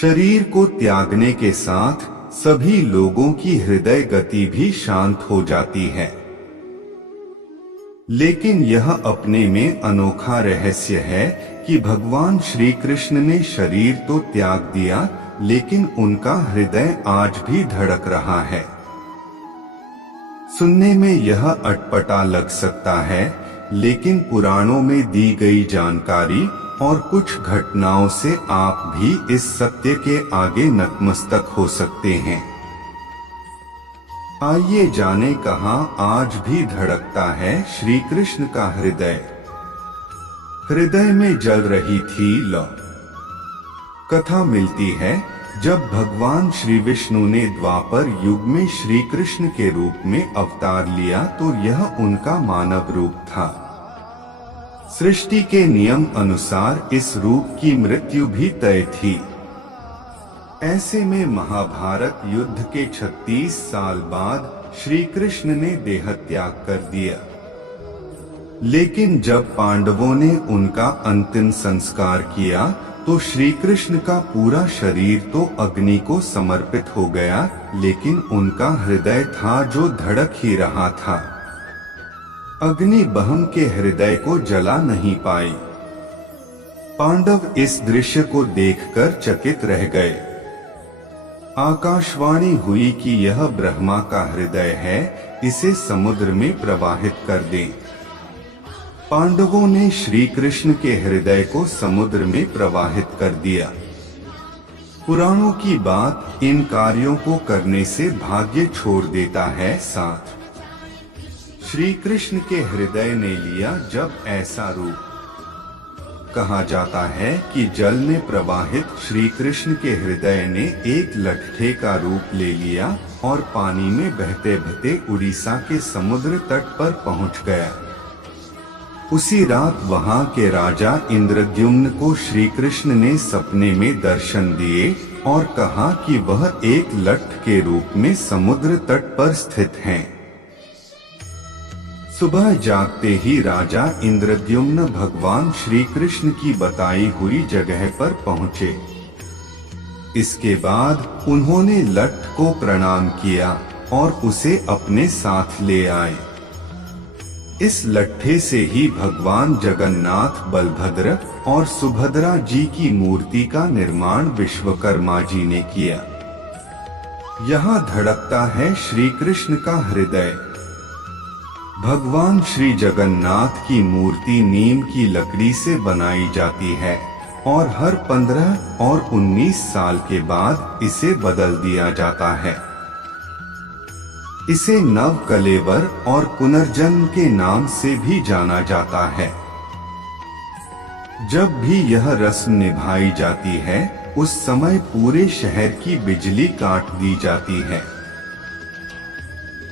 शरीर को त्यागने के साथ सभी लोगों की हृदय गति भी शांत हो जाती है। लेकिन यह अपने में अनोखा रहस्य है कि भगवान श्री कृष्ण ने शरीर तो त्याग दिया, लेकिन उनका हृदय आज भी धड़क रहा है। सुनने में यह अटपटा लग सकता है, लेकिन पुराणों में दी गई जानकारी और कुछ घटनाओं से आप भी इस सत्य के आगे नतमस्तक हो सकते हैं। आइए जाने कहां आज भी धड़कता है श्री कृष्ण का हृदय। हृदय में जल रही थी लौ। कथा मिलती है जब भगवान श्री विष्णु ने द्वापर युग में श्री कृष्ण के रूप में अवतार लिया तो यह उनका मानव रूप था। सृष्टि के नियम अनुसार इस रूप की मृत्यु भी तय थी। ऐसे में महाभारत युद्ध के 36 साल बाद श्री कृष्ण ने देह त्याग कर दिया। लेकिन जब पांडवों ने उनका अंतिम संस्कार किया तो श्री कृष्ण का पूरा शरीर तो अग्नि को समर्पित हो गया, लेकिन उनका हृदय था जो धड़क ही रहा था। अग्नि बहम के हृदय को जला नहीं पाई। पांडव इस दृश्य को देखकर चकित रह गए। आकाशवाणी हुई कि यह ब्रह्मा का हृदय है, इसे समुद्र में प्रवाहित कर दें। पांडवों ने श्री कृष्ण के हृदय को समुद्र में प्रवाहित कर दिया। पुराणों की बात इन कार्यों को करने से भाग्य छोड़ देता है साथ। श्री कृष्ण के हृदय ने लिया जब ऐसा रूप। कहा जाता है कि जल में प्रवाहित श्री कृष्ण के हृदय ने एक लट्ठे का रूप ले लिया और पानी में बहते बहते उड़ीसा के समुद्र तट पर पहुंच गया। उसी रात वहां के राजा इंद्रद्युम्न को श्री कृष्ण ने सपने में दर्शन दिए और कहा कि वह एक लट्ठ के रूप में समुद्र तट पर स्थित हैं। सुबह जागते ही राजा इंद्रद्युम्न भगवान श्री कृष्ण की बताई हुई जगह पर पहुंचे। इसके बाद उन्होंने लट्ठ को प्रणाम किया और उसे अपने साथ ले आए। इस लट्ठे से ही भगवान जगन्नाथ, बलभद्र और सुभद्रा जी की मूर्ति का निर्माण विश्वकर्मा जी ने किया। यहाँ धड़कता है श्री कृष्ण का हृदय। भगवान श्री जगन्नाथ की मूर्ति नीम की लकड़ी से बनाई जाती है और हर 15 और 19 साल के बाद इसे बदल दिया जाता है। इसे नव कलेवर और पुनर्जन्म के नाम से भी जाना जाता है। जब भी यह रस्म निभाई जाती है, उस समय पूरे शहर की बिजली काट दी जाती है।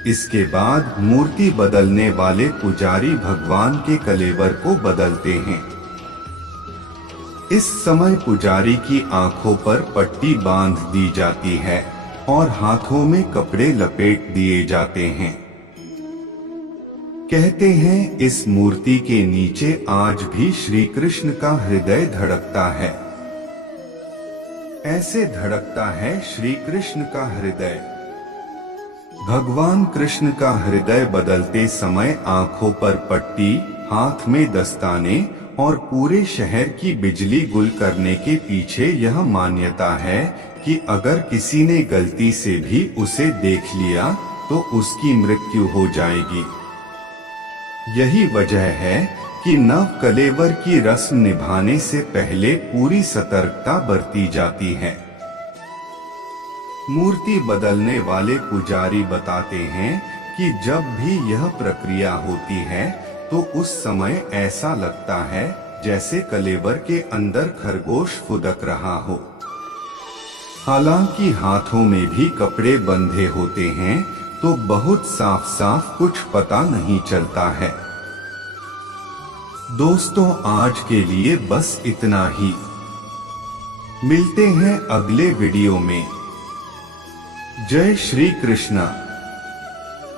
इसके बाद मूर्ति बदलने वाले पुजारी भगवान के कलेवर को बदलते हैं। इस समय पुजारी की आंखों पर पट्टी बांध दी जाती है और हाथों में कपड़े लपेट दिए जाते हैं। कहते हैं इस मूर्ति के नीचे आज भी श्री कृष्ण का हृदय धड़कता है। ऐसे धड़कता है श्री कृष्ण का हृदय। भगवान कृष्ण का हृदय बदलते समय आंखों पर पट्टी, हाथ में दस्ताने और पूरे शहर की बिजली गुल करने के पीछे यह मान्यता है कि अगर किसी ने गलती से भी उसे देख लिया तो उसकी मृत्यु हो जाएगी। यही वजह है कि नव कलेवर की रस्म निभाने से पहले पूरी सतर्कता बरती जाती है। मूर्ति बदलने वाले पुजारी बताते हैं कि जब भी यह प्रक्रिया होती है तो उस समय ऐसा लगता है जैसे कलेवर के अंदर खरगोश फुदक रहा हो। हालांकि हाथों में भी कपड़े बंधे होते हैं तो बहुत साफ साफ कुछ पता नहीं चलता है। दोस्तों, आज के लिए बस इतना ही। मिलते हैं अगले वीडियो में। जय श्री कृष्णा।